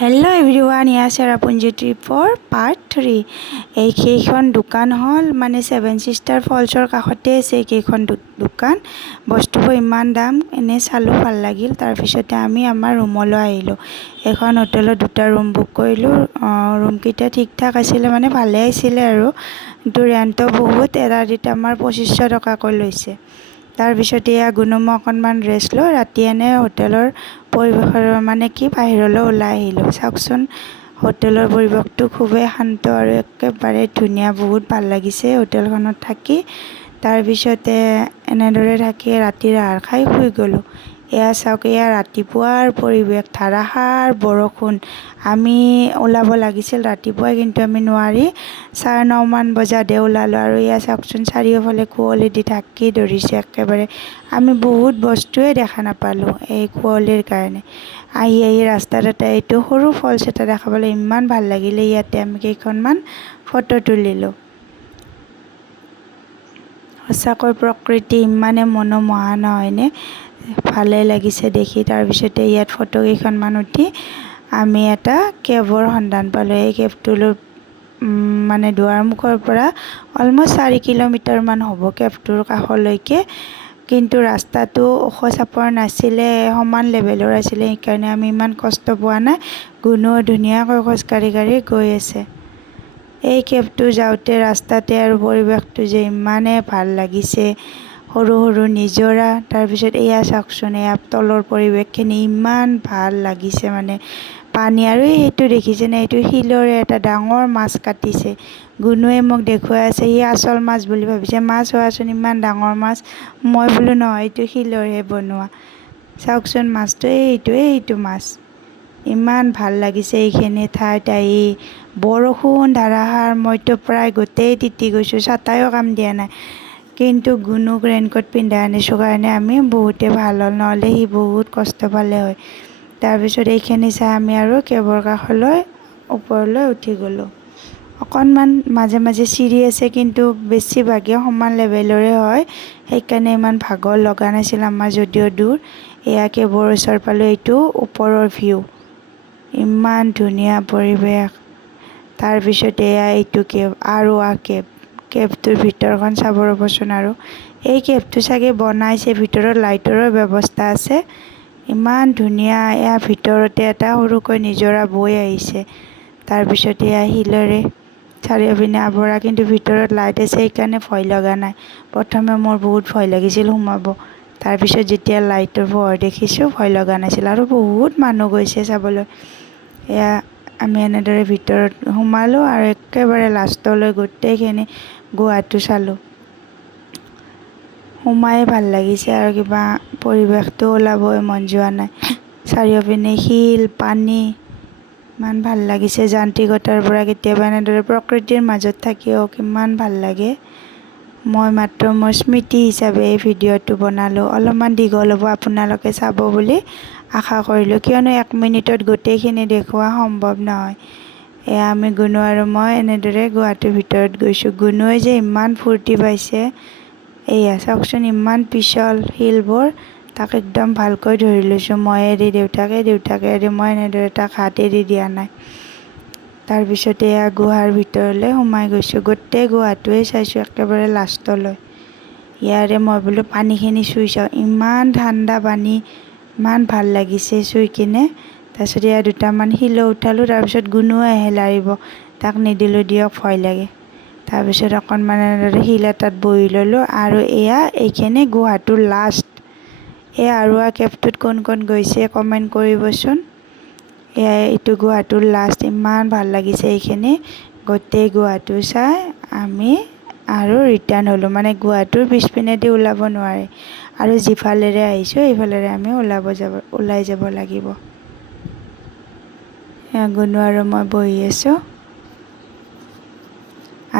Hello everyone, here Cherapunji trip for part 3. এই কেইখন দোকান হল মানে 7 সিস্টাৰ ফলছৰ কাষতে আছে কেইখন দোকান বস্তুবোৰ ইমান দাম এনে চালো ভাল লাগিল তাৰ পিছতে আমি আমাৰ ৰুমলৈ আহিলো এখন হোটেলত দুটা ৰুম বুক কৰিলো ৰুম কিটা ঠিক ঠাক আছিল মানে ভালে আছিল আৰু কিন্তু ৰেন্ট বহুত এটা দিটা আমাৰ 2500 টকাকৈ লৈছে তাৰ পিছতে গুণম অকনমান ৰেষ্ট লৈ ৰাতি এনে হোটেলৰ পৰিবেশৰ মানে কি বাহিৰলৈ ওলাই আহিলো চাওকচোন হোটেলৰ পৰিবেশটো খুবেই শান্ত আৰু একেবাৰে ধুনীয়া বহুত ভাল লাগিছে হোটেলখনত থাকি তাৰ পিছতে এনেদৰে থাকি ৰাতিৰ আহাৰ খাই শুই গলো এয়া চাওক এয়া ৰাতিপুৱাৰ পৰিবেশ ধাৰাসাৰ বৰষুণ আমি ওলাব লাগিছিল ৰাতিপুৱা কিন্তু আমি নোৱাৰি 9:30 মান বজাতে ওলালো আৰু এয়া চাওকচোন চাৰিওফালে কুঁৱলী দি ঢাকি ধৰিছে একেবাৰে আমি বহুত বস্তুৱে দেখা নাপালো এই কুঁৱলীৰ কাৰণে আহি ৰাস্তাত এইটো সৰু ফলছ এটা দেখা পালো ইমান ভাল লাগিলে ইয়াতে আমি কেইখনমান ফটো তুলিলো সঁচাকৈ প্ৰকৃতি ইমানে মনোমোহা নহয়নে ভালে লাগিছে দেখি তাৰ পিছতে ইয়াত ফটো কেইখনমান উঠি আমি এটা কেবৰ সন্ধান পালো এই কেবটোলৈ মানে দুৱাৰমুখৰ পৰা অলমোষ্ট 4 কিলোমিটাৰ মান হ'ব কেবটোৰ কাষলৈকে কিন্তু ৰাস্তাটো ওখ চাপৰ নাছিলে সমান লেভেলৰ আছিল সেইকাৰণে আমি ইমান কষ্ট পোৱা নাই গুণো ধুনীয়াকৈ খোজকাঢ়ি গৈ আছে এই কেবটো যাওঁতে ৰাস্তাতে আৰু পৰিৱেশটো যে ইমানে ভাল লাগিছে সৰু সৰু নিজৰা তাৰ পিছত এয়া চাওকচোন এয়া তলৰ পৰিৱেশখিনি ইমান ভাল লাগিছে মানে পানী আৰু এইটো দেখিছেনে এইটো শিলৰে এটা ডাঙৰ মাছ কাটিছে গুণুৱে মোক দেখুৱাই আছে ই আচল মাছ বুলি ভাবিছে মাছ হোৱাচোন ইমান ডাঙৰ মাছ মই বোলো নহয় এইটো শিলৰে বনোৱা চাওকচোন মাছটো এইটো মাছ ইমান ভাল লাগিছে এইখিনি ঠাইত আহি বৰষুণ ধাৰাসাৰ মইতো প্ৰায় গোটেই তিতি গৈছোঁ ছাতায়ো কাম দিয়া নাই কিন্তু গুণুক ৰেইনকোট পিন্ধাই আনিছোঁ কাৰণে আমি বহুতে ভাল হ'ল নহ'লে সি বহুত কষ্ট পালে হয় তাৰপিছত এইখিনি চাই আমি আৰু কেবৰ কাষলৈ ওপৰলৈ উঠি গ'লোঁ অকণমান মাজে মাজে চিৰি আছে কিন্তু বেছিভাগে সমান লেভেলৰে হয় সেইকাৰণে ইমান ভাগৰ লগা নাছিল আমাৰ যদিও দূৰ এয়া কেবৰ ওচৰ পালোঁ এইটো ওপৰৰ ভিউ ইমান ধুনীয়া পৰিৱেশ তাৰপিছতে এইটো কেব আৰু কেবটোৰ ভিতৰখন চাব ৰ'বচোন আৰু এই কেবটো চাগে বনাইছে ভিতৰত লাইটৰো ব্যৱস্থা আছে ইমান ধুনীয়া এয়া ভিতৰতে এটা সৰুকৈ নিজৰা বৈ আহিছে তাৰপিছতে শিলৰে চাৰিওপিনে আৱৰা কিন্তু ভিতৰত লাইট আছে সেইকাৰণে ভয় লগা নাই প্ৰথমে মোৰ বহুত ভয় লাগিছিল সোমাব তাৰপিছত যেতিয়া লাইটৰ পোহৰ দেখিছোঁ ভয় লগা নাছিল আৰু বহুত মানুহ গৈছে চাবলৈ এয়া আমি এনেদৰে ভিতৰত সোমালোঁ আৰু একেবাৰে লাষ্টলৈ গোটেইখিনি গুহাটো চালোঁ সোমাই ভাল লাগিছে আৰু কিবা পৰিৱেশটো ওলাবই মন যোৱা নাই চাৰিওপিনে শিল পানী ইমান ভাল লাগিছে যান্ত্ৰিকতাৰ পৰা কেতিয়াবা এনেদৰে প্ৰকৃতিৰ মাজত থাকিও কিমান ভাল লাগে মই মাত্ৰ মোৰ স্মৃতি হিচাপে এই ভিডিঅ'টো বনালোঁ অলপমান দীঘল হ'ব আপোনালোকে চাব বুলি আশা কৰিলোঁ কিয়নো 1 মিনিটত গোটেইখিনি দেখুওৱা সম্ভৱ নহয় এয়া আমি গুণু আৰু মই এনেদৰে গুহাটোৰ ভিতৰত গৈছোঁ গুণুৱে যে ইমান ফূৰ্তি পাইছে এয়া চাওকচোন ইমান পিছল শিলবোৰ তাক একদম ভালকৈ ধৰি লৈছোঁ মই এৰি দেউতাকে এৰি মই এনেদৰে তাক হাত এৰি দিয়া নাই তাৰপিছতে এয়া গুহাৰ ভিতৰলৈ সোমাই গৈছোঁ গোটেই গুহাটোৱে চাইছোঁ একেবাৰে লাষ্টলৈ ইয়াৰে মই বোলো পানীখিনি চুই চাওঁ ইমান ঠাণ্ডা পানী ইমান ভাল লাগিছে চুই কিনে তাৰপিছত এয়া দুটামান শিলো উঠালোঁ তাৰপিছত গুণুৱে আহে লাৰিব তাক নিদিলোঁ দিয়ক ভয় লাগে তাৰপিছত অকণমান এনেদৰে শিল এটাত বহি ল'লোঁ আৰু এয়া এইখিনি গুহাটোৰ লাষ্ট এয়া আৰু কেবটোত কোন গৈছে কমেণ্ট কৰিবচোন এয়া এইটো গুহাটোৰ লাষ্ট ইমান ভাল লাগিছে এইখিনি গোটেই গুহাটো চাই আমি আৰু ৰিটাৰ্ণ হ'লোঁ মানে গুহাটোৰ পিছপিনেদি ওলাব নোৱাৰে আৰু যিফালেৰে আহিছোঁ এইফালেৰে আমি ওলাই যাব লাগিব গুণু আৰু মই বহি আছোঁ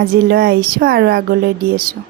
আজিলৈ আহিছোঁ আৰু আগলৈ দি আছোঁ